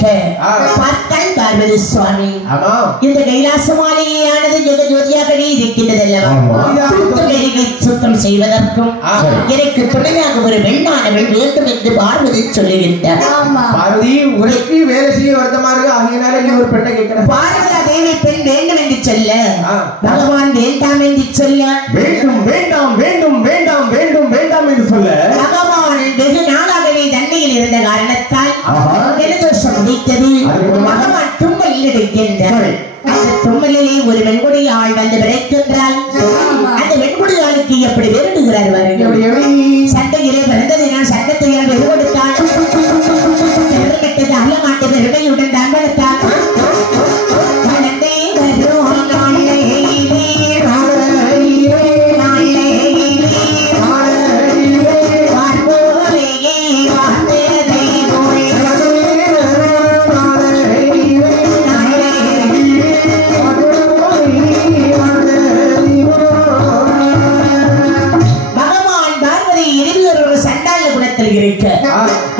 இருக்க பார்த்தால் பார்வதி சுவாமி இந்த கைலாச மாளிகையானது ஜெகஜோதியாக இருக்கின்றதல்லவா சுத்தம் செய்வதற்கும் எனக்கு துணையாக ஒரு பெண்ணானவள் வேண்டும் என்று பார்வதி சொல்லுகின்றார். பார்வதி உனக்கு வேலை செய்ய வருத்தமா இருக்கு, ஆகையினால நீ ஒரு பெண்ணை கேட்கிற. பார்வதி தேவி பெண் வேண்டும் என்று சொல்ல பகவான் வேண்டாம் என்று சொல்ல வேண்டும் வேண்டாம் வேண்டும் வேண்டாம் வேண்டும் வேண்டாம் என்று சொல்ல பகவான் வெகு நாளாகவே தண்ணியில் இருந்த காரணத்தால் ஜலதோஷம் முடித்தது. பகவான் தும்மலில் இருக்கின்றார். அந்த தும்மலிலே ஒரு வெண்குடி ஆள் வந்து விரைக்கின்றாள். அந்த வெண்குடி ஆளுக்கு எப்படி விரட்டுகிறார் வாருங்கள். சண்டையிலே பிறந்ததினால் சட்டத்தையால் வெறு கொடுத்தாள். அல்ல மாட்டு பெருமையுடன் தம்பளத்தாள்.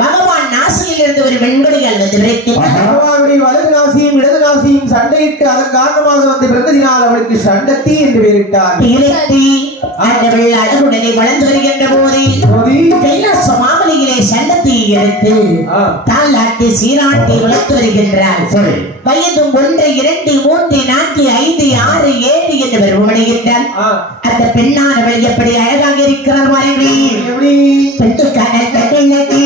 பகவான் நாசியில் இருந்து ஒரு வெண்கொடியால் வந்து பகவானுடைய வலது நாசியும் இடது நாசியும் சண்டையிட்டு அதன் காரணமாக வந்து பிறந்ததினால் அவளுக்கு சண்டத்தி என்று பெயரிட்டார். அழகுடனே வளர்ந்து வருகின்ற போது கைலாச மாமலையிலே சண்டத்தை எடுத்து தாளாட்டி சீராட்டி வளர்த்து வருகின்றார். வயதும் 1 2 3 4 5 6 7 என்று வருவமடைகின்றார். அந்த பெண்ணானவள் எப்படி அழகாக இருக்கிறார் பாருங்கள். பெண்ணுக்கான கட்டிலட்டி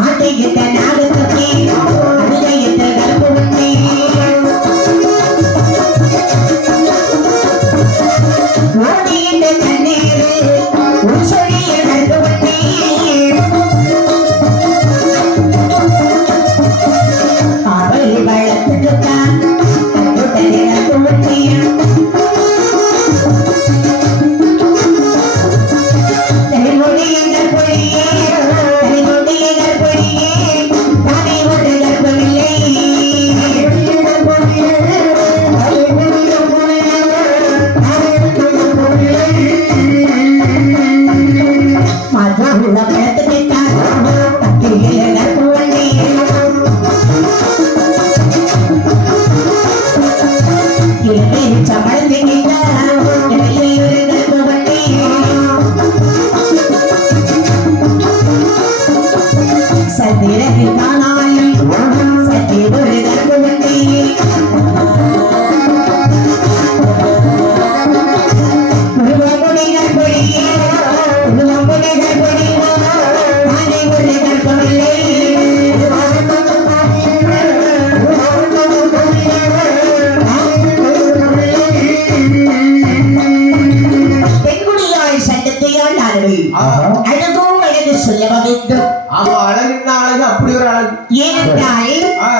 ஆட்டையிட்ட நாகத்தட்டி அழுகையிட்ட கர்ப்பவண்ணி ஓடியிட்ட தண்ணீர் உச்சொழிய கர்ப்பவண்ணி அவள் வளர்த்துட்டான்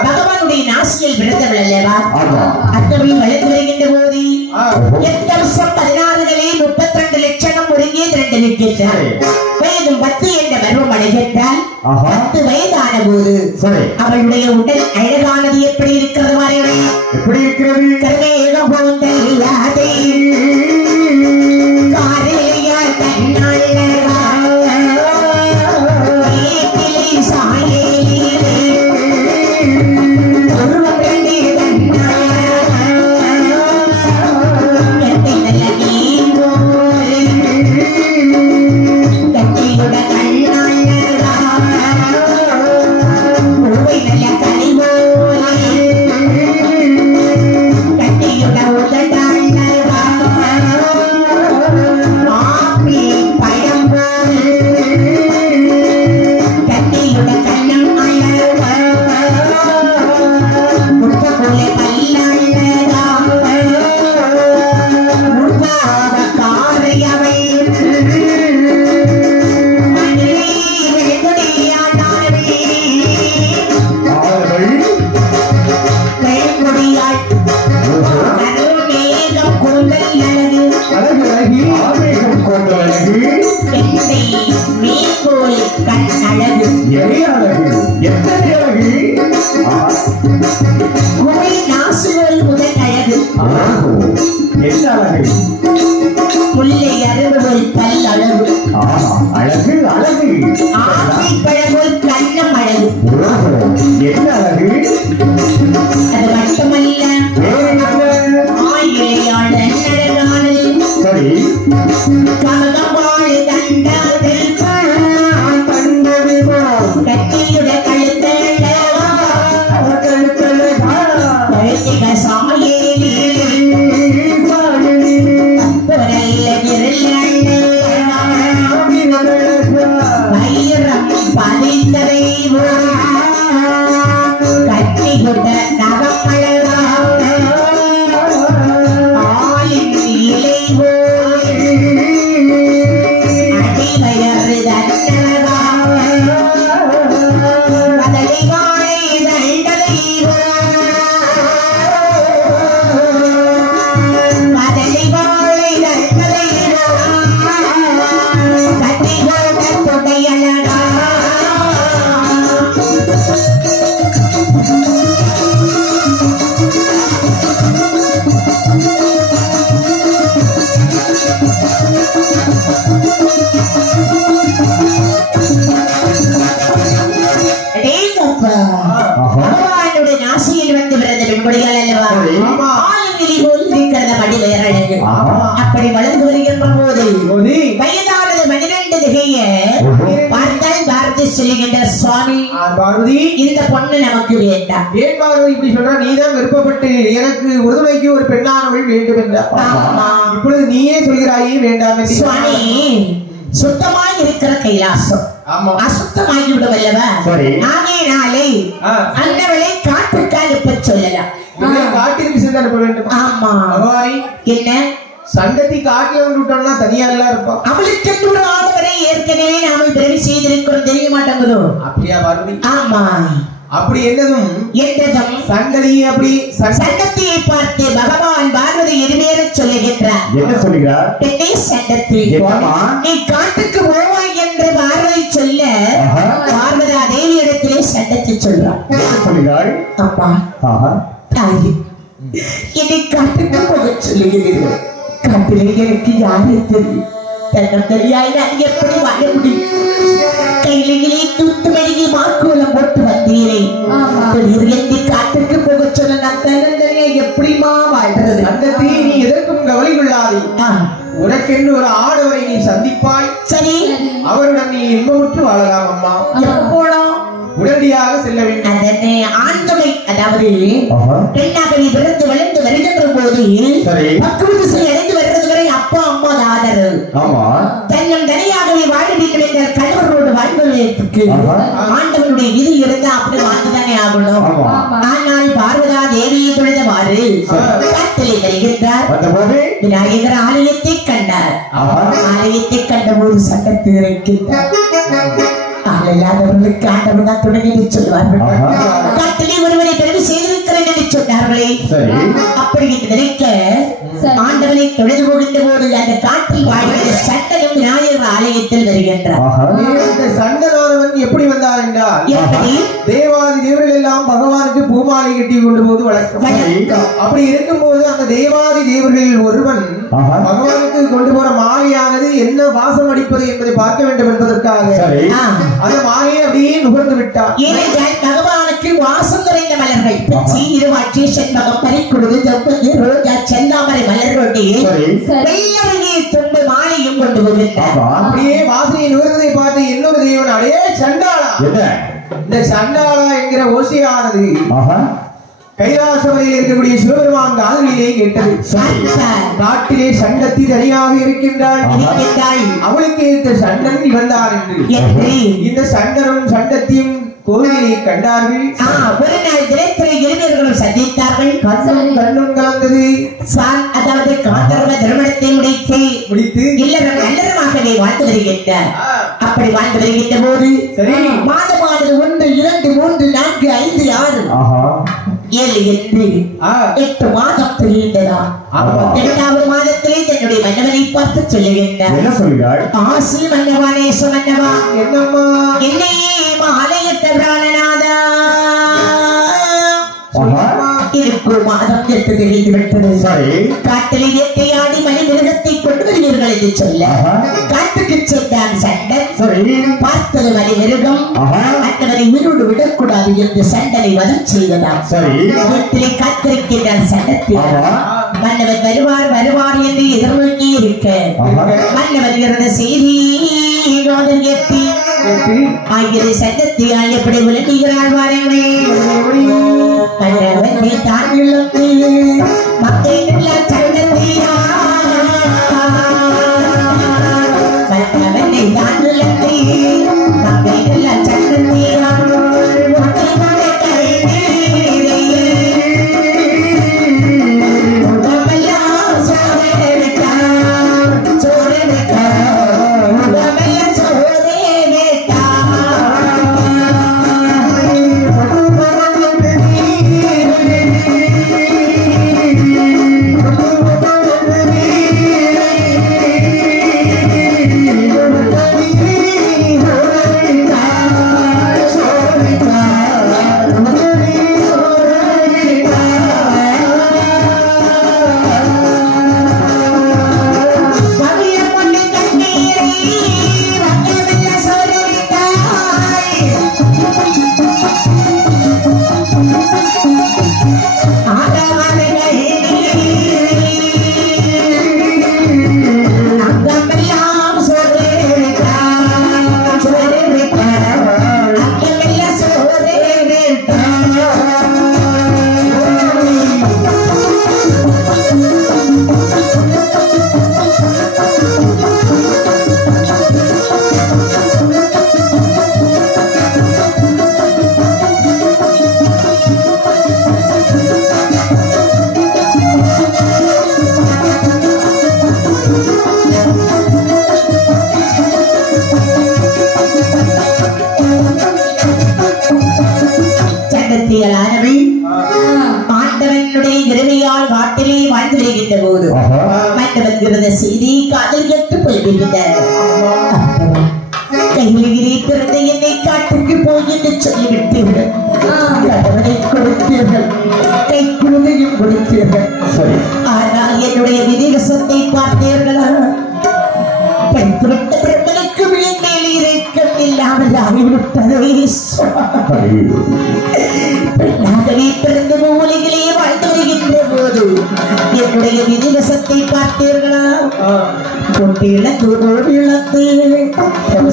பகவானுடைய நாசியில் விழுந்தவள் அல்லவா அத்தவையும் வளர்ந்து வருகின்ற போது 8 வருஷம் 16 32 லட்சம் ஒருங்கே 2 நிற்கின்றார். வயதும் 10 என்ற பருவம் அடைகின்றால் 10 வயதான போது அவளுடைய உடல் அழகானது எப்படி இருக்கிறது பாருங்கள். எப்படி இருக்கிறது? கருமேகம் போன்ற இல்லாதே காரையா தன்னாளா சாயே முல்லை அரும்புகள் பல் அழகு கமகவாழ் தண்டத்தில் கட்டியுட கழுத்தேழ கழுத்திக சாயேலி புரையில வைரம் பதிந்ததை கட்டி கொண்ட நகமழகா ஆலின் இலை அடிவயறு தன்னழகா கதலி வாழை தண்டலை கதலி வாழை தண்டலை கட்டி கொண்ட தொடையழகா பகவானுடைய நாசியில் வந்து பிறந்த பெண்குடிகள் அல்லவா ஆளுங்கிலி போல் இருக்கிறத மடி வேறழகு அப்படி வளர்ந்து வருகின்ற போது வயதானது 12 திகைய பார்த்தால் பாரதி சொல்லுகின்ற சுவாமி பார்வதி இந்த பொண்ணு நமக்கு வேண்டாம். ஏன் பார்வதி இப்படி சொல்ற? நீதான் விருப்பப்பட்டு எனக்கு உறுதுணைக்கு ஒரு பெண்ணானவள் வேண்டும் என்றார். இப்பொழுது நீயே சொல்கிறாயே வேண்டாம் என்று. சுவாமி சுத்தமாய் இருக்கிற கைலாசம் அசுத்தமாகி விடுவல்லவா? ஆகையினாலே அந்தவளை காட்டுக்கு அனுப்ப சொல்லலாம். காட்டிற்கு சென்று அனுப்ப வேண்டும். ஆமா பகவானி என்ன சண்டத்தி காட்டுல வந்து விட்டோம்னா தனியா எல்லாம் இருப்போம். அவளுக்கு ஒரு ஆடவரை ஏற்கனவே நாம பிறவி செய்திருக்கிறோம் தெரிய மாட்டேங்குதோ? அப்படியா பார்வதி? ஆமா அப்படி என்னதும் சண்டதி அப்படி சண்டத்தியை பார்த்து பகவான் பார்வதி இருவேற சொல்லுகின்றார். என்ன சொல்லுகிறார்? பெண்ணே சண்டத்தி, நீ காட்டுக்கு போவாய் என்று பார்வதி சொல்ல பார்வதா தேவி இடத்திலே சண்டத்தி சொல்றார். சொல்லுகிறாள், அப்பா தாயி என்னை காட்டுக்கு போக சொல்லுகிறீர்கள். காட்டிலே எனக்கு யாரு தெரியும்? தன்னம் தெரியாய் நான் எப்படி வாழ முடியும்? கையிலே தூத்து மெழுகி மாக்கோலம் போட்டு வந்தீரே, திடீரென்று காட்டுக்கு போக சொல்ல நான் தன்னம் தெரியா எப்படிமா வாழ்றது? அந்த தீ நீ எதற்கும் கவலை கொள்ளாதே. உனக்கென்று ஒரு ஆடவரை நீ சந்திப்பாய். சரி, அவருடன் நீ இன்பமுற்று வாழலாம். அம்மா எப்போலாம் உடனடியாக செல்ல வேண்டும். அதனை ஆண்களை அதாவது பெண்ணாக நீ பிறந்து வளர்ந்து வருகின்ற போது பக்குவ திசை அடைந்து வருகிறது வரை அப்பா அம்மா ஆதரவு. தன்னம் தனியாகவே வாழ வேண்டும் என்ற கணவரோடு வாழ்வதற்கு ஆண்டவனுடைய விதி இருந்தா அப்படி வாழ்ந்துதானே ஆகணும். ஆனால் பார்வதா தேவியை தொழுதவாறு காட்டிலே வருகின்றார். விநாயகர் ஆலயத்தை கண்டார். ஆலயத்தை கண்டபோது சட்டத்தை இறைக்கின்றார். இல்லாதவர்களுக்கு ஆண்டவர் தான் துணை என்று சொல்வார்கள். காட்டிலே ஒருவரை பிறகு செய்திருக்கிறேன் என்று சொன்னார்களே, அப்படி நினைக்க ஆண்டவனை தொழுது போகின்ற போது அந்த காட்டில் வாழ்கிற சண்டனும் விநாயகர் ஆலயத்தில் வருகின்றார். சண்டனானவன் எப்படி வந்தார் என்றால், தேவாதி தேவர்கள் எல்லாம் பகவானுக்கு பூமாலை கட்டி கொண்டு போது வழக்கம். அப்படி இருக்கும்போது அந்த தேவாதி தேவர்களில் ஒருவன் பகவானுக்கு கொண்டு போற மாலையானது என்ன வாசம் அடிப்பது என்பதை பார்க்க வேண்டும் என்பதற்காக அந்த மாலையை அப்படியே நுகர்ந்து விட்டார். ஏனென்றால் பகவானுக்கு வாசம் நிறைந்த மலர்கள் பிச்சி, இருவாட்சி, செண்பகம், பறிக்குழுது, ஜப்பது, ரோஜா, செந்தாமரை மலர்களுடைய வெள்ளரிகை துண்டு மாலையும் கொண்டு போகின்றார். அப்படியே வாசனையை நுகர்ந்ததை பார்த்து இன்னொரு தேவன், அடையே சண்டாளா, இந்த சண்டாளா என்கிற ஓசையானது கைலாசவரையில் இருக்கக்கூடிய சிவபெருமான் காதலிலே கேட்டது. காட்டிலே சண்டத்தி தனியாக இருக்கின்றாள். அவளுக்கு ஏற்ற சண்டன் இவன்தான் என்று இந்த சண்டனும் சண்டத்தியும் கோவிலை கண்டார்கள். ஒரு நாள் திரைத்துறை இளைஞர்களும் சந்தித்தார்கள். கண்ணும் கலந்தது. அதாவது காந்தர்வ திருமணத்தை முடித்து இல்லறம் நல்லறமாகவே வாழ்ந்து வருகின்றார். அப்படி வாழ்ந்து வருகின்ற போது மாதமானது 1, 2, 3, 4, 5, 6, 7, 8 மாதம் தெரிகின்றதா? 8வது மாதத்திலே தன்னுடைய மன்னவனை பார்த்து சொல்லுகின்றார். ஆசி மன்னவா, நேச மன்னவா, என்னம்மா என்னே ஆலயத்த பிராணநாதா, இருக்கும் மாதம் எட்டு தெரிந்து விட்டது. காட்டிலே வேட்டையாடி மணி மிருகத்தை கொண்டு வருவீர்கள் என்று சொல்ல காட்டுக்கு சென்றான் சண்டன். பார்த்தது மணி மிருகம் மற்றவரை உயிரோடு விடக்கூடாது என்று சண்டனை வதம் செய்ததாம். வீட்டிலே காத்திருக்கின்றான் சண்டத்தில். மன்னவர் வருவார் வருவார் என்று எதிர்நோக்கி இருக்க மன்னவர் இருந்த செய்தி எட்டி ஆகிய சட்டத்தை எப்படி விளக்குகிறார் வாருங்களே. மன்னவனை தான் இழந்து மக்கள் சட்டத்தையா மன்னவனை தான் இழந்து மக்கள் சட்டத்தையா ஆண்டவனுடைய இறைமையால் காட்டிலே வாழ்ந்து வருகின்ற போது மன்னவன் செய்தி காதல் கட்டு போய்விட்டார். கையிலே பிறந்த என்னை காட்டுக்கு போய் என்று சொல்லிவிட்டீர்கள். கடவுளை கொடுத்தீர்கள், கை குழந்தையும் கொடுத்தீர்கள். ஆனால் என்னுடைய விதிவசத்தை பார்த்தீர்களா? பெண்புரட்ட பிரம்மனுக்கு மேல் இறக்கம் இல்லாமல் ஆகிவிட்டதே. பெண்ணாகவே பிறந்த மூலைகளே வாழ்ந்து வருகின்ற போது என்னுடைய விதிவசத்தை பார்த்தீர்களா? கொண்டு இழந்து ஓடு இழந்து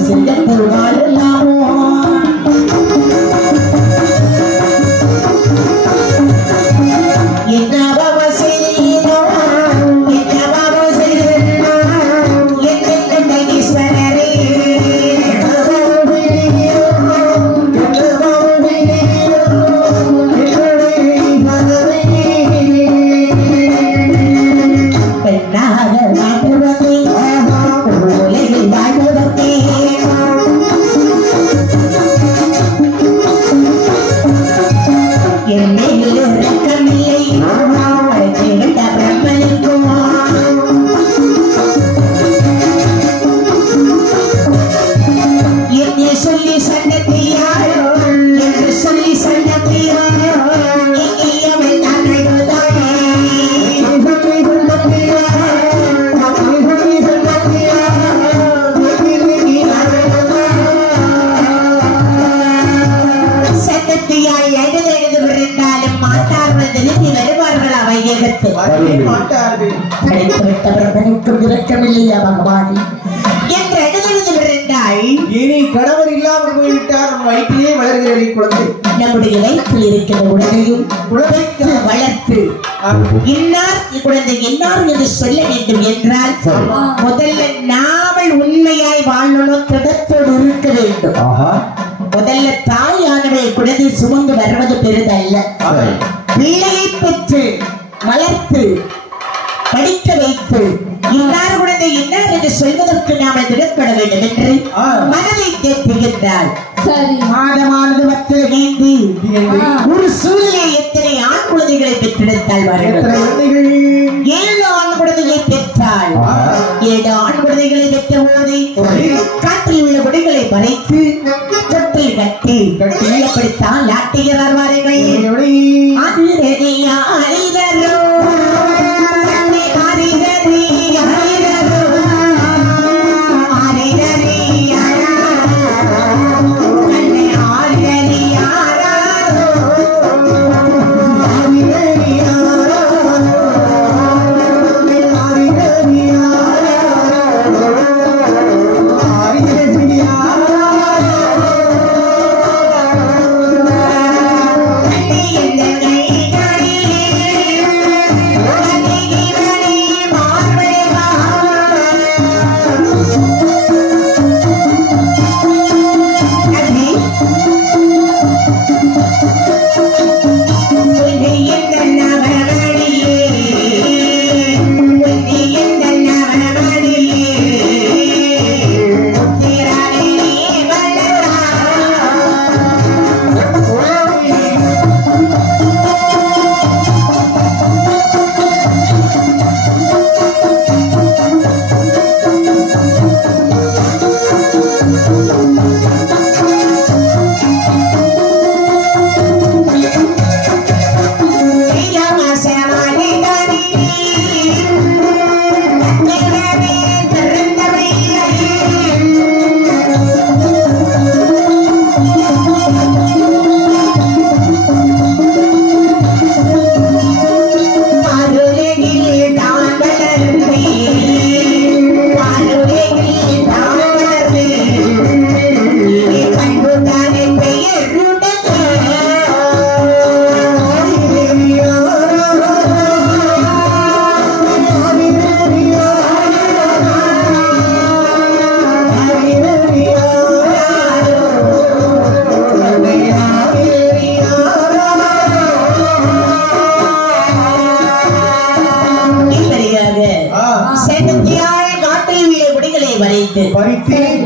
சிங்க பொருளாலாமோ என்ன செய்தோ என்ன செய்தோ என்ன ஈஸ்வரரே கணவர் இல்லாமல் போய்விட்டார். வயிற்றிலே வளர்கிற குழந்தை நம்முடைய வயிற்றில் இருக்கிற உடலையும் குழந்தைக்கு வளர்த்து இன்னார் குழந்தை என்னார் என்று சொல்ல வேண்டும் என்றால் முதல்ல நாவல் உண்மையாய் வாழணும், திடத்தோடு இருக்க வேண்டும். முதல்ல தாயானவள் குழந்தை சுமந்து வருவது பெரிதல்ல. பிள்ளையை பெற்று வளர்த்து படிக்க வைத்து இன்னார் குழந்தை இன்னார் என்று சொல்வதற்கு நாம திடப்பட வேண்டும் என்று மனதை தேற்றுகின்றார். சரி, மாதமானது வத்தில் நீந்தி ஒரு சூழலை எத்தனை ஆண் குழந்தைகளை பெற்றெடுத்தாள். 7 ஆண் குழந்தைகளை பெற்றாள். 7 ஆண் குழந்தைகளை பெற்ற போது காற்றில் உள்ள கொடிகளை மறைத்து தொட்டில் கட்டி அப்படித்தான் நாட்டுகிறார். வாருங்கள்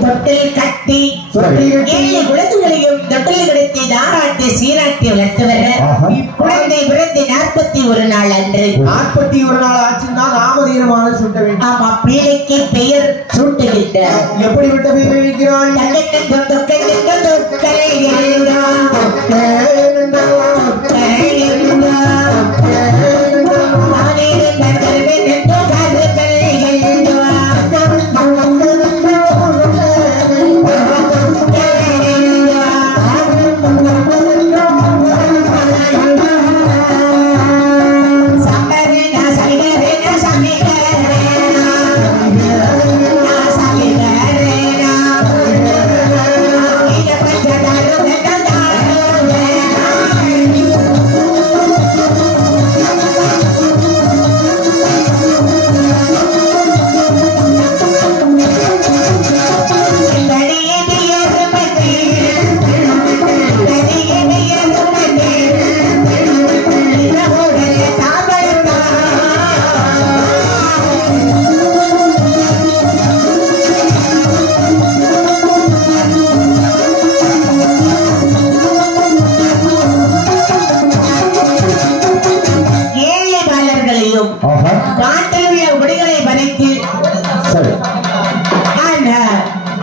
தொட்டில் கட்டி ஏழு குழந்தைகளையும் தொட்டில் கிடைத்து தாராட்டி சீராட்டி வளர்த்தவர் குழந்தை பிறந்து 41 நாள் அன்று 41 நாள் ஆச்சுன்னா நாமதீனமாக சூட்ட வேண்டும். ஆமா, பிள்ளைக்கு பெயர் சூட்டுகின்ற எப்படி விட்ட பெயர் வைக்கிறாள்?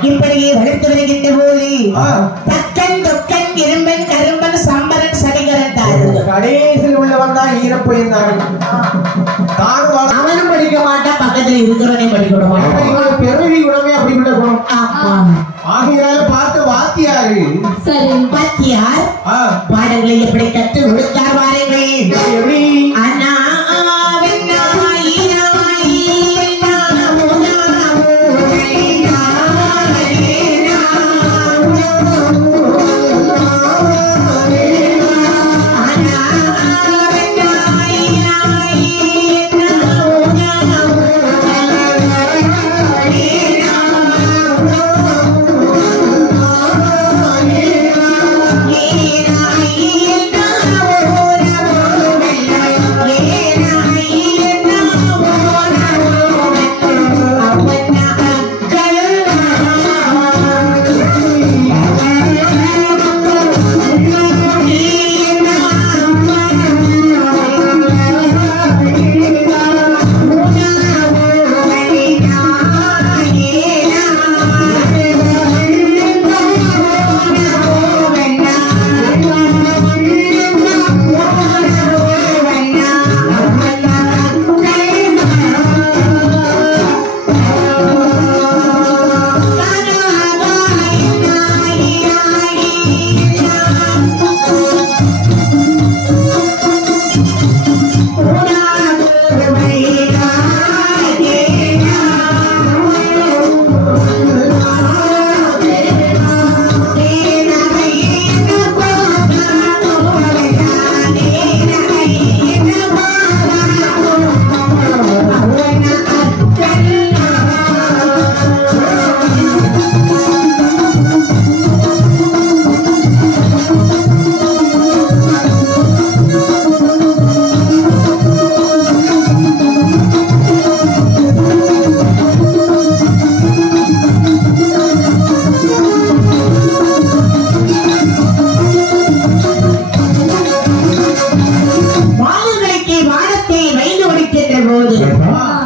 இப்படியே வளர்த்து வருகின்ற போது தக்கன் தொக்கன் இரும்பன் கரும்பன் சம்பரன் சடிகரன் கடைசியில் உள்ளவன் தான் ஈரப்பையன். அவனும் படிக்க மாட்டான், பக்கத்துல இருக்கிறவனே படிக்க மாட்டான். பெருவி குணமே அப்படிப்பட்ட குணம். ஆகையால பார்த்த வாத்தியாரு வாத்தியார் பாடங்களை எப்படி கற்று கொடுத்தார் வாருங்கள். எப்படி அண்ணா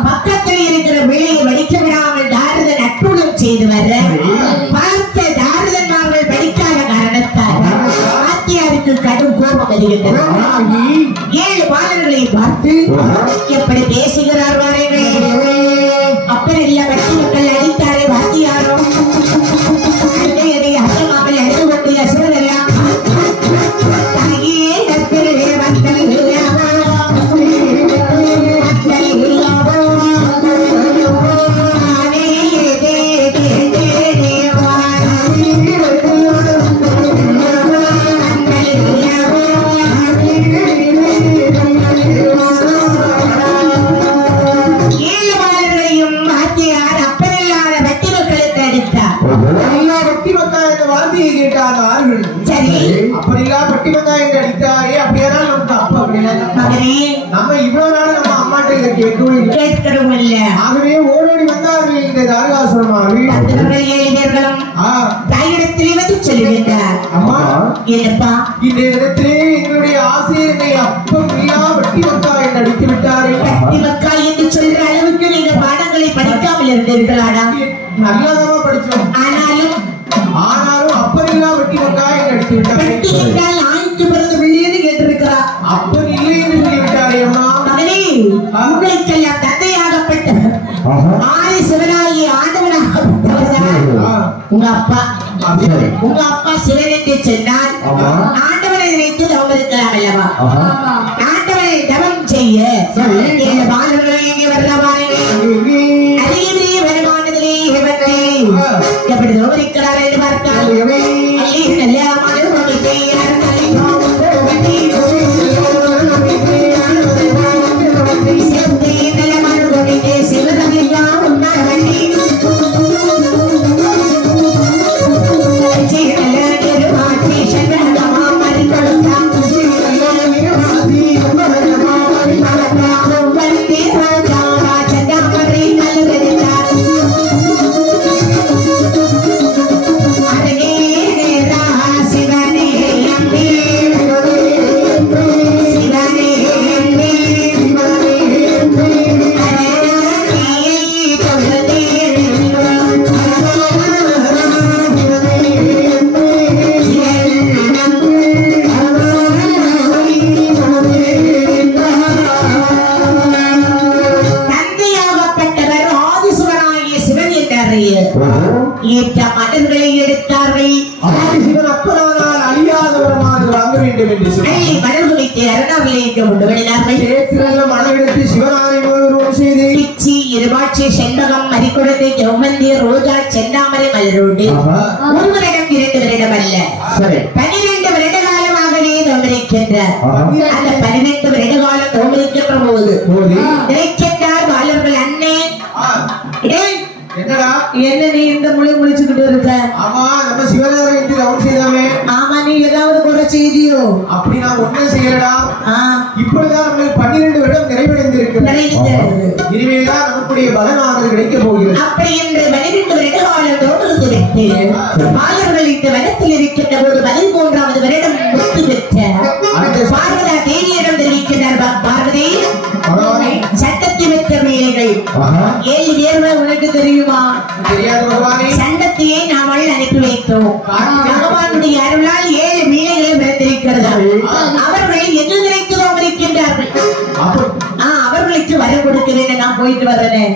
பக்கத்தில் இருக்கிற பிள்ளையை படிக்க விடாமல் தாரதன் அற்புதம் செய்து வர பார்த்த தாரதன்மார்கள் படிக்காத காரணத்தால் வாத்தியாருக்கு கடும் கோபம் வருகின்றது. 7 பாலர்களை பார்த்து எப்படி பேசுகிறார் வாருங்கள். அப்பர் இல்ல பற்றி மக்கள் அடித்தாரே வாத்தியாரோ அர்த்தமாமல் அழுது கொண்டு அசுரதெல்லாம் நம்ம இவ்வளவு நாள் நம்ம அம்மாட்ட இதை கேட்கவும் இல்லை. ஆகவே ஓடோடி வந்தார்கள் இந்த தாரகாசுரமார்கள். 7 பேர்களும் தாயிடத்திலே வந்து சொல்லுகின்றார், அம்மா என்னப்பா இந்த இடத்திலே எங்களுடைய ஆசிரியரை அப்பம் இல்லா வட்டி வக்காய் என்று அடித்து விட்டார்கள். வட்டி வக்காய் என்று சொல்ற அளவுக்கு நீங்க பாடங்களை படிக்காமல் இருந்தீர்களாடா? நல்லதாமா படிச்சோம். ஆனாலும் அப்பம் இல்லா வட்டி வக்காய் என்று அடித்து விட்டார்கள். வட்டி என்றால் ஆய்க்கு பிறந்த பிள்ளைன்னு கேட்டிருக்கிறார். அப்பம் இல்லை என்று சொல்லிவிட்டாரே அம்மா. மகனே, உங்களுக்கெல்லாம் தந்தையாகப்பட்ட ஆதி சிவனாகி ஆண்டவனாகப்பட்டவர்தான் உங்க அப்பா. உங்க அப்பா சிவன் என்று சொன்னால் ஆண்டவனை நினைத்து தவம் இருக்கலாம் அல்லவா? ஆண்டவனை தவம் செய்ய இந்த பாலர்களை எங்கே வரலாமானே அதிகமே வருமானத்திலே எப்படி தவம் இருக்கிறார் என்று பார்த்தால் செண்பகம் மறிக்குடத்தை ஜெவந்தி ரோஜா செந்தாமரை மலரோடு ஒரு வருடம் 2 வருடம் அல்ல 12 வருட காலமாகவே தோன்றிருக்கின்றார். அந்த 12 வருட காலம் தோன்றிருக்கின்ற போது நினைக்கின்றார் பாலர்கள், அண்ணே என்னடா என்ன நீ இந்த மொழி முடிச்சுக்கிட்டு இருக்க? ஆமா, நம்ம சிவனாரை தவம் செய்தாமே. ஆமா, நீ ஏதாவது குறை செய்தியோ? அப்படி நான் ஒன்னும் செய்யலடா. இப்பொழுதுதான் நம்ம 12 வருடம் நிறைவடைந்திருக்கிறது. இனிமேல்தான் நமக்குடைய பலனானது கிடைக்க போகிறது. அப்படி என்று 12 வருட காலம் தோன்றுவது விட்டு பாலர்கள் இந்த வனத்தில் இருக்கின்ற போது 13வது வருடம் முத்து பெற்ற பார்வதா தேவியிடம் தெரிவிக்கிறார். பார்வதி, சட்டத்தை பெற்ற வீரர்கள் 7 பேர்கள் உனக்கு தெரியுமா? தெரியாது பகவானே. சண்டத்தையே நாமல் அனுப்பி வைத்தோம். பகவானுடைய அருளால் 7 வீரர்கள் பிறந்திருக்கிறார்கள். அவர்களை எது நினைத்துதான் இருக்கின்றார்கள். அவர்களுக்கு வரம் கொடுக்க வேண்டும். நான் போயிட்டு வரேன்.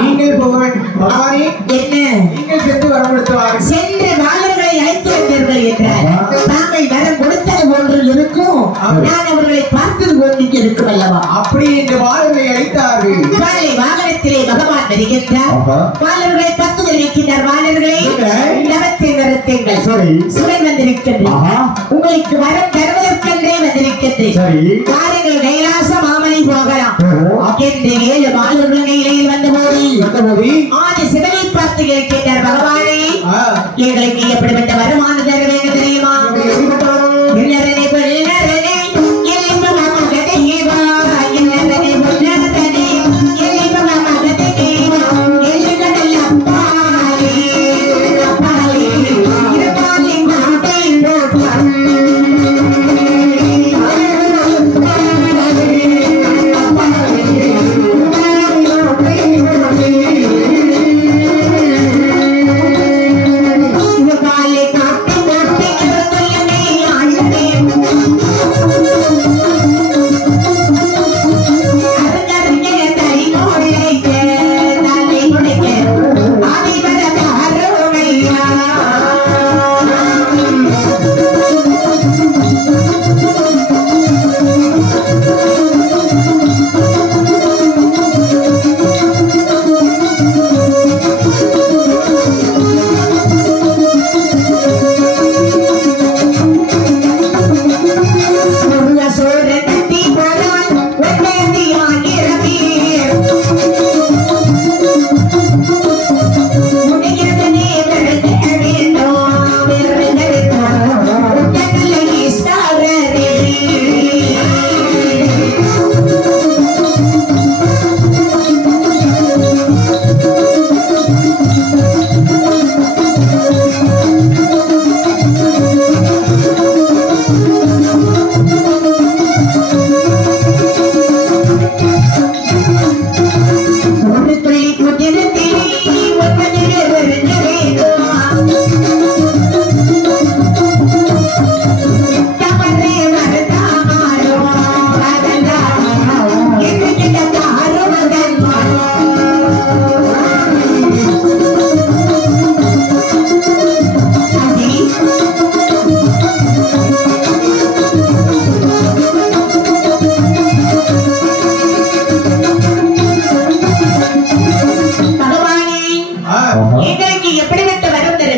நீங்கள் போக வேண்டும் பகவானே. என்ன நீங்கள் சென்று வரம் கொடுத்து சென்று பாலர்களை அழைத்து வந்தீர்கள் என்றார். தாங்கள் வரம் கொடுத்தது போன்று இருக்கும், நான் அவர்களை பார்த்தது போன்று இருக்கும் அல்லவா? அப்படி இந்த பாலர்களை அழைத்தார்கள். வாகனத்திலே பகவான் வருகின்றார். பாலர்களை 10 தெரிவிக்கின்றார். பாலர்களை நவத்தேங்கள் சுவன் வந்திருக்கின்றார். உங்களுக்கு வரம் தருவதற்கென்றே வந்திருக்கின்றேன். பாருங்கள், கைலாச மாமலை போகலாம் என்று 7 பாலர்கள் நிலையில் வந்தபோது ஆதி சிவனை பார்த்து இருக்கின்றார். பகவானே, எங்களுக்கு எப்படிப்பட்ட வருமானம் தர வேண்டும் தெரியுமா? காட்டு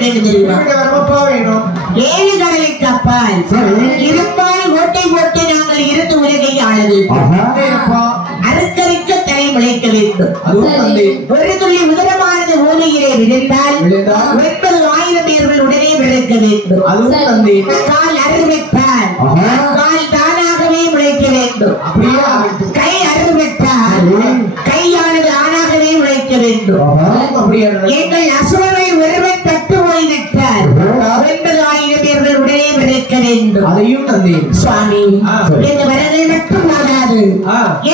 வேண்டும் தெரியுமா? வரப்பா வேணும். 7 கடலுக்கு அப்பால் இருப்பால் ஓட்டை போட்டு நாங்கள் இருந்து உலகை ஆள வேண்டும். அறுக்கரிக்க தலை முளைக்க வேண்டும். ஒரு துளி உதரமானது பூமியிலே விழுந்தால் 9,000 பேர்கள் உடனே விழுக்க வேண்டும். கால் அறுவிட்டால் கால் தானாகவே முளைக்க வேண்டும். கை அறுவிட்டால் கையானது ஆணாகவே முளைக்க வேண்டும். எங்கள் அசுரர்கள் ஒருவன் தட்டு போய்விட்டார் 9,000 பேர்கள் உடனே விளைக்க வேண்டும். அதையும் தந்தேன் சுவாமி. இந்த வரங்கள் மட்டும் போதாது.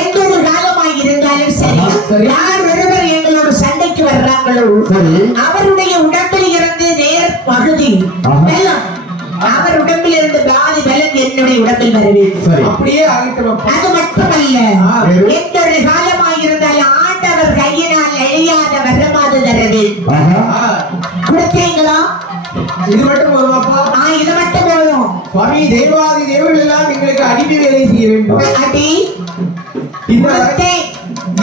எந்த ஒரு காலமாக இருந்தாலும் சரி, யார் ஒருவர் எங்களோட சண்டைக்கு வர்றாங்களோ அவருடைய உடம்பில் இருந்து நேர் பகுதி வெள்ளம், அவர் உடம்பில் இருந்து பாதி வெள்ளம் என்னுடைய உடம்பில் வருவேன். அப்படியே அது மட்டுமல்ல, எந்த ஒரு காலமாக இருந்தாலும் ஆண்டவர் கையினால் எழியாத வரமாது தருவேன். கொடுத்தீங்களா? இது மட்டும் போதுமாப்பா? இது மட்டும் போதும் சுவாமி. தேவாதி தேவர்கள் எல்லாம் எங்களுக்கு அடிமை வேலை செய்ய வேண்டும். அடி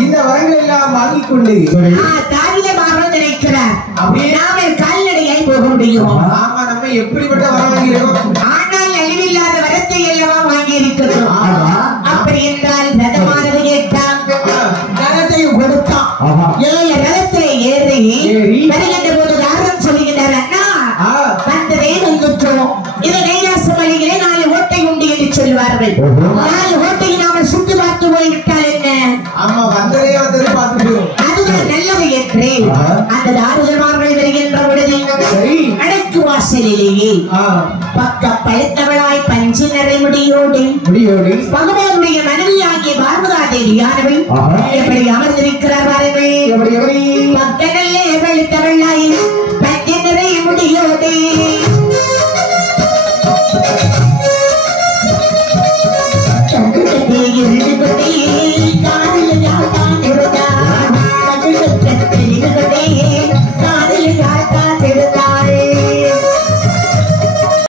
இந்த வரங்கள் எல்லாம் வாங்கிக் கொண்டு தாவிதமாக நினைக்கிறார். அப்படியே நாம கால்நடையை போக முடியும். ஆமா, நம்ம எப்படிப்பட்ட வரம் வாங்கியிருக்கோம்? ஆனால் அழிவில்லாத வரத்தை எல்லாம் வாங்கி இருக்கிறோம். அப்படி என்றால் ரதமானது கேட்டான், ரதத்தையும் கொடுத்தான். 7 ரதத்திலே ஏறி வருகின்ற போது யாரும் சொல்லுகிறார், அண்ணா வந்ததே வந்துட்டோம். இது கைலாச வழியிலே 4 ஓட்டை உண்டு என்று சொல்வார்கள். 4 ஓட்டை நாம சுட்டு பார்த்து போய்விட்டால் என்ன? ஆமா, வந்ததே பார்த்துட்டு அதுதான் நல்லது என்று அந்த தாருதமார்கள் வருகின்ற பொழுது அடைக்கு வாசலிலேயே பக்க பழுத்தவளாய் பஞ்சு நிறை முடியோடு பகவானுடைய மனைவியாகிய பார்வதா தேவியானவள் எப்படி அமர்ந்திருக்கிறார் பாருங்கள். பக்கங்களே பழுத்தவளாய்